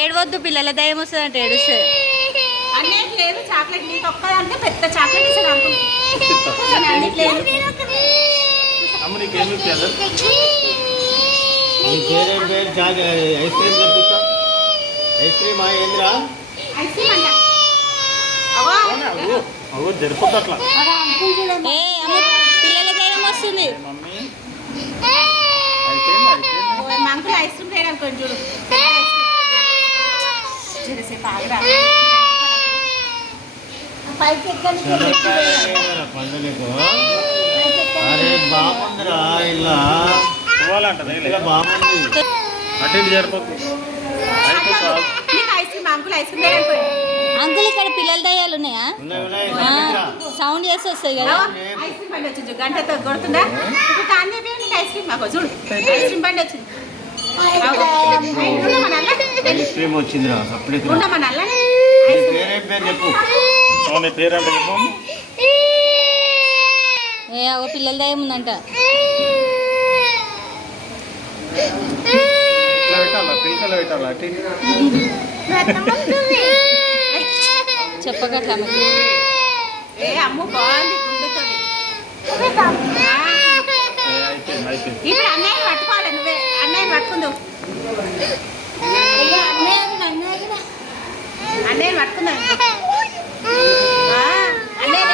ఏడవద్దు, పిల్లల దయ్యం వస్తుంది అంటే ఏడుస్తే. అన్నయ్యకి లేదు చాక్లెట్, నీకు ఒక్కదానికి పెద్ద చాక్లెట్ ఇస్తాడు అంకుల్. ఐస్ క్రీమ్ తెప్పిస్తా. ఐస్ క్రీమ్ ఏంద్రా? ఐస్ క్రీమ్ అంట జరిపోద్దు అట్లా. పిల్లల దయ్యం వస్తుంది. అంకుల్ ఐస్ క్రీమ్ తేడా అనుకోండి చూడు. అరే బాగుందిరా, ఇలా బాగుంది. అటు జరిపోద్దు. Ice cream uncle ice cream తేడా అనుకోండి. అంకుల్ ఇక్కడ పిల్లల దయ్యాలు ఉన్నాయా? సౌండ్ చేసి వస్తాయి కదా. ఐస్ క్రీమ్ బండి వచ్చింది, గంటతో కొడుతుందా? నీకు ఐస్ క్రీమ్ మాకు చూడు, ఐస్ క్రీమ్ బండి వచ్చింది. ఐస్ క్రీమ్ వచ్చిందిరా అప్పుడే. చెప్పు పేరంటే చెప్పు. పిల్లల దయ్యం ఉందంట. చెప్పగట్లా అమ్మ బాగుంది గుండెతోని. ఇప్పుడు అన్నయ్య పట్టుకోవాలి, నువ్వే అన్నయ్యని పట్టుకుందావు. అన్నయ్యని పట్టుకుందాం, అన్నయ్య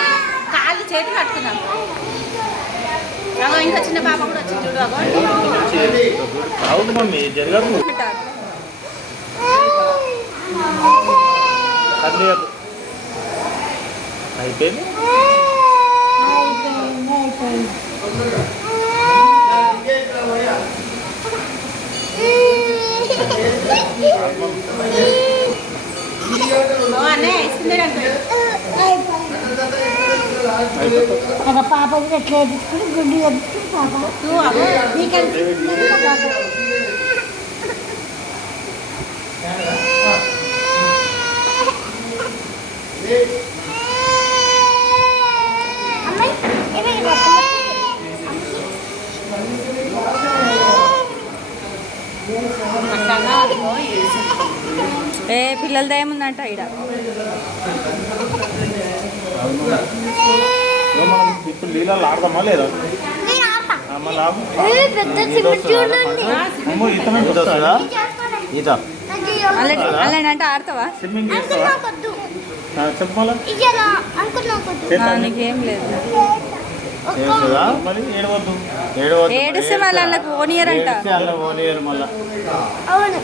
కాళ్ళు చేతులు పట్టుకుందాం. ఇంకా చిన్న పాప కూడా వచ్చి చూడు. అయిపోయింది. ఒక పాప కూడా ఎట్లా ఎదుర్కొని గుండు ఎదుర్కొని పాప పిల్లల దయ్యం ఉందంట ఈడ. ఇప్పుడు నీళ్ళలో ఆడదామా లేదా? అలాంటి ఆడతావా? స్విమ్మింగ్ చేస్తావా? చెప్పాలా? నీకేం లేదు. ఏడిస్తే మళ్ళీ అన్నకు ఓనియర్ అంట. ఓనియర్ మళ్ళా. అవును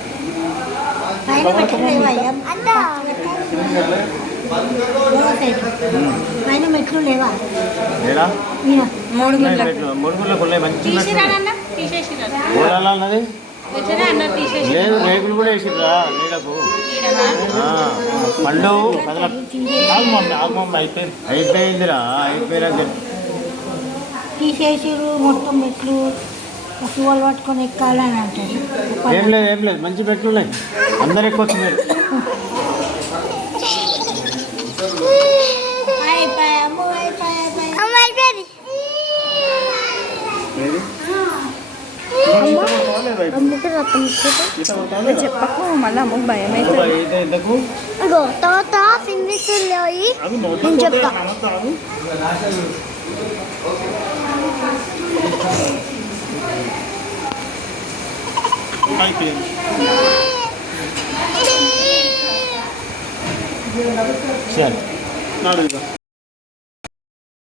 పైన మెట్లు లేవా? మూడు గుళ్ళకు ఉన్నాయి మంచి. లేదు రేకులు కూడా వేసిర్రా నీడకు. పండు అయిపోయిందిరా, అయిపోయినా తీసేసిరు మొత్తం మెట్లు. శివలు పట్టుకొని ఎక్కాలని అంటారు. ఏం లేదు, ఏం లేదు, మంచి మెట్లు ఉన్నాయి. అందరు ఎక్కొచ్చు మీరు. చెప్పకు మళ్ళీ అమ్మకు భయం అవుతుంది. తర్వాత సింగిల్స్లో నేను చెప్తా. సరే